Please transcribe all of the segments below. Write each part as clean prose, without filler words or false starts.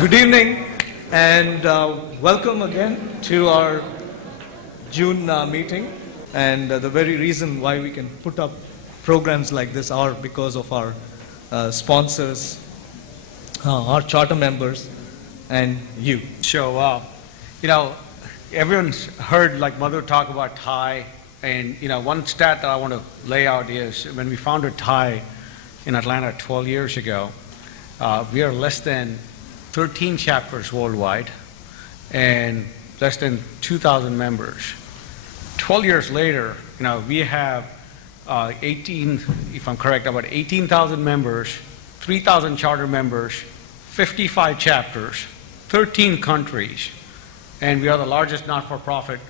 Good evening and welcome again to our June meeting. And the very reason why we can put up programs like this are because of our sponsors, our charter members, and you. So, everyone's heard like Madhu talk about TiE, and one stat that I want to lay out is when we founded TiE in Atlanta 12 years ago, we are less than 13 chapters worldwide and less than 2,000 members. 12 years later, we have 18, if I'm correct, about 18,000 members, 3,000 charter members, 55 chapters, 13 countries, and we are the largest not-for-profit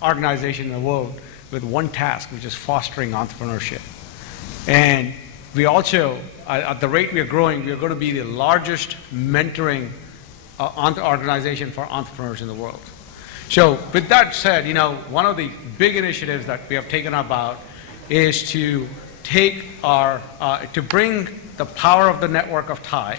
organization in the world with one task, which is fostering entrepreneurship. And we also, at the rate we are growing, we are going to be the largest mentoring organization for entrepreneurs in the world. So with that said, one of the big initiatives that we have taken about is to take our, to bring the power of the network of TiE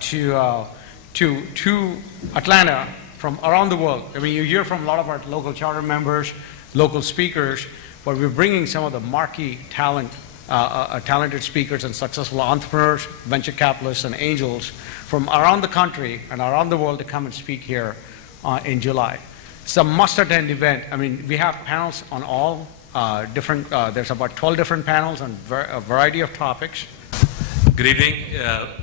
to Atlanta from around the world. I mean, you hear from a lot of our local charter members, local speakers, but we're bringing some of the marquee talented speakers and successful entrepreneurs, venture capitalists, and angels from around the country and around the world to come and speak here in July. It's a must-attend event. I mean, we have panels on all different, there's about 12 different panels on a variety of topics. Good evening.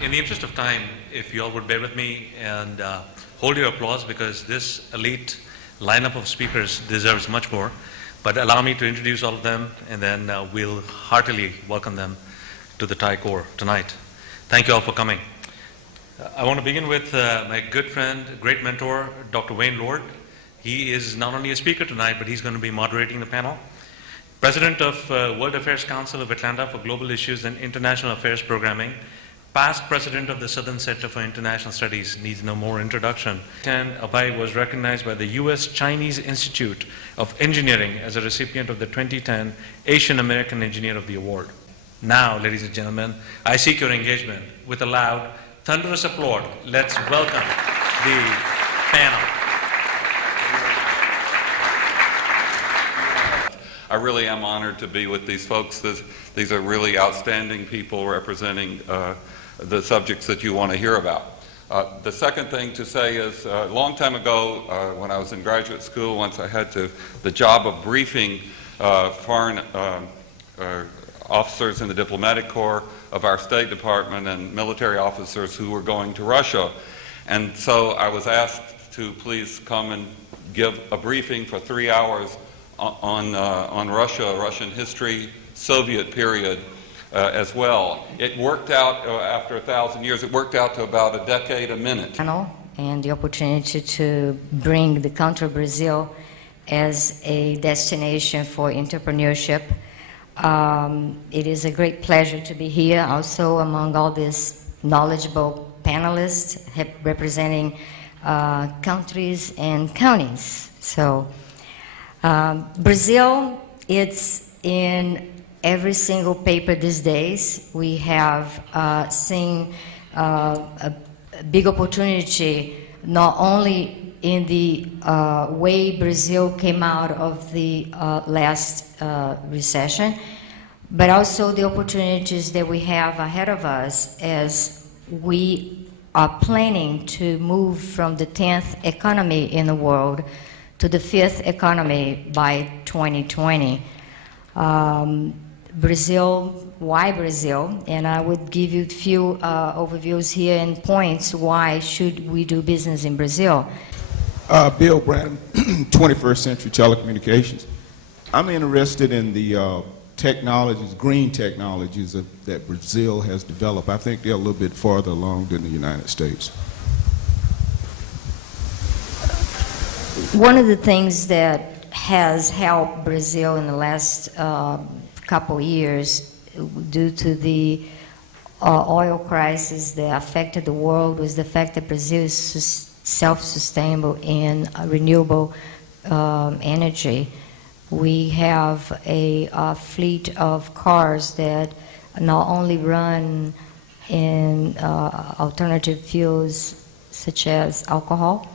In the interest of time, if you all would bear with me and hold your applause, because this elite lineup of speakers deserves much more. But allow me to introduce all of them, and then we'll heartily welcome them to the TiE Core tonight. Thank you all for coming. I want to begin with my good friend, great mentor, Dr. Wayne Lord. He is not only a speaker tonight, but he's going to be moderating the panel. President of World Affairs Council of Atlanta for Global Issues and International Affairs Programming, past president of the Southern Center for International Studies, needs no more introduction. Abhay was recognized by the U.S. Chinese Institute of Engineering as a recipient of the 2010 Asian American Engineer of the Award. Now, ladies and gentlemen, I seek your engagement with a loud, thunderous applause. Let's welcome the panel. I really am honored to be with these folks. These are really outstanding people representing the subjects that you want to hear about. The second thing to say is a long time ago when I was in graduate school, once I had the job of briefing foreign officers in the diplomatic corps of our State Department and military officers who were going to Russia. And so I was asked to please come and give a briefing for 3 hours on Russia, Russian history, Soviet period as well. It worked out after 1,000 years, it worked out to about a decade a minute. And the opportunity to bring the country of Brazil as a destination for entrepreneurship. It is a great pleasure to be here also among all these knowledgeable panelists representing countries and counties. So Brazil, it's in every single paper these days. We have seen a big opportunity not only in the way Brazil came out of the last recession, but also the opportunities that we have ahead of us as we are planning to move from the 10th economy in the world to the 5th economy by 2020. Brazil, why Brazil? And I would give you a few overviews here and points why should we do business in Brazil. Bill Brand, 21st Century Telecommunications. I'm interested in the technologies, green technologies that Brazil has developed. I think they're a little bit farther along than the United States. One of the things that has helped Brazil in the last couple years due to the oil crisis that affected the world was the fact that Brazil is self-sustainable in renewable energy. We have a fleet of cars that not only run in alternative fuels such as alcohol.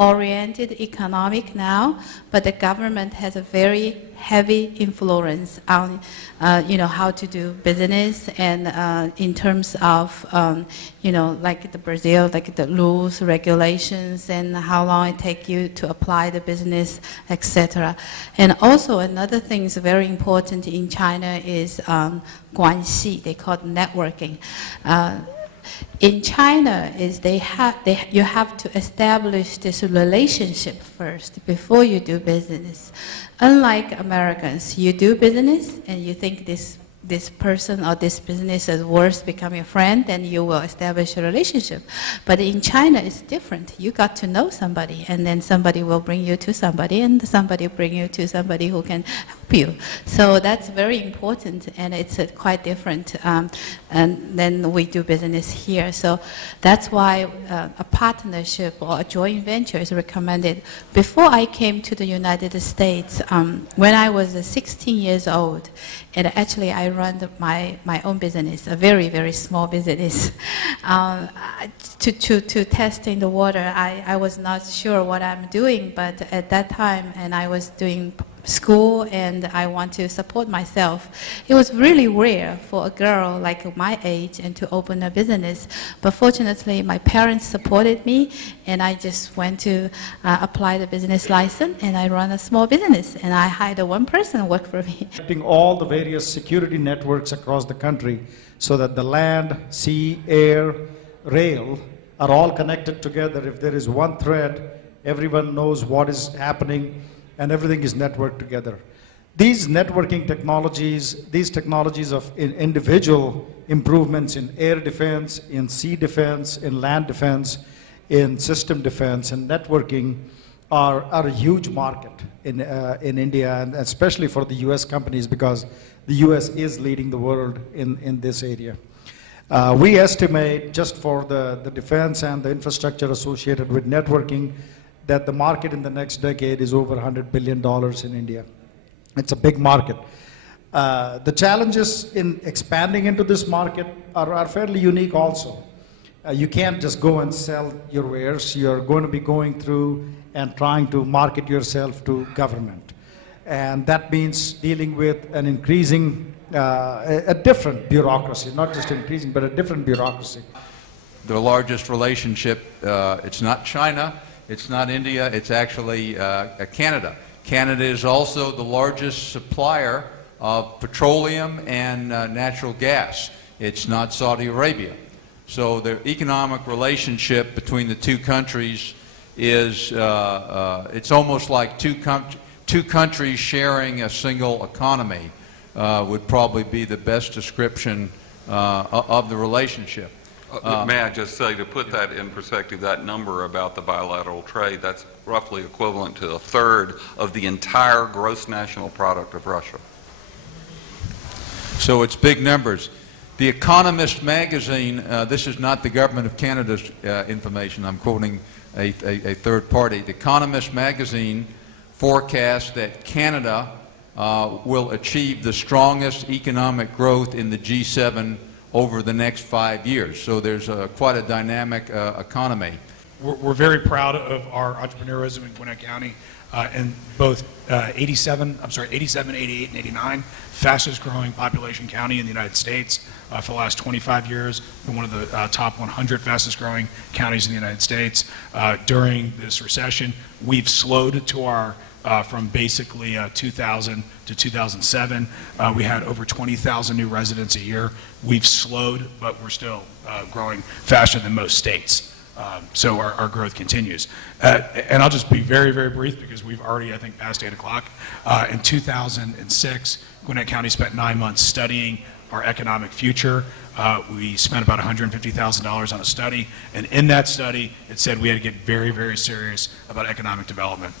Oriented economic now, but the government has a very heavy influence on, how to do business, and in terms of, like the Brazil, like the rules, regulations, and how long it takes you to apply the business, etc. And also another thing is very important in China is 关系. They call it networking. In China, you have to establish this relationship first before you do business. Unlike Americans, you do business and you think this person or this business is worth becoming a friend, then you will establish a relationship. But in China, it's different. You got to know somebody, and then somebody will bring you to somebody, and somebody bring you to somebody who can help you. So that's very important, and it's quite different. And then we do business here. So that's why a partnership or a joint venture is recommended. Before I came to the United States, when I was 16 years old, and actually I run my own business, a very, very small business. To testing the water, I was not sure what I'm doing, but at that time, and I was doing school and I want to support myself. It was really rare for a girl like my age and to open a business. But fortunately, my parents supported me, and I just went to apply the business license, and I run a small business, and I hired one person to work for me. Connecting all the various security networks across the country so that the land, sea, air, rail are all connected together. If there is one thread, everyone knows what is happening, and everything is networked together. These networking technologies, these technologies of individual improvements in air defense, in sea defense, in land defense, in system defense, and networking are a huge market in India, and especially for the US companies, because the US is leading the world in this area. We estimate, just for the defense and the infrastructure associated with networking, that the market in the next decade is over $100 billion in India. It's a big market. The challenges in expanding into this market are fairly unique also. You can't just go and sell your wares. You're going to be going through and trying to market yourself to government. And that means dealing with an increasing, a different bureaucracy, not just increasing, but a different bureaucracy. The largest relationship, it's not China, it's not India, it's actually Canada. Canada is also the largest supplier of petroleum and natural gas. It's not Saudi Arabia. So the economic relationship between the two countries is, it's almost like two countries sharing a single economy would probably be the best description of the relationship. May I just say, to put that in perspective, that number about the bilateral trade, that's roughly equivalent to a third of the entire gross national product of Russia. So it's big numbers. The Economist magazine, this is not the government of Canada's information, I'm quoting a third party. The Economist magazine forecasts that Canada will achieve the strongest economic growth in the G7 over the next 5 years. So there's quite a dynamic economy. We're very proud of our entrepreneurism in Gwinnett County. In both 87, 88, and 89, fastest growing population county in the United States for the last 25 years. We're one of the top 100 fastest growing counties in the United States. During this recession, we've slowed to our from basically 2000 to 2007, we had over 20,000 new residents a year. We've slowed, but we're still growing faster than most states. So our growth continues. And I'll just be very, very brief because we've already, I think, passed 8 o'clock. In 2006, Gwinnett County spent 9 months studying our economic future. We spent about $150,000 on a study, and in that study, it said we had to get very, very serious about economic development.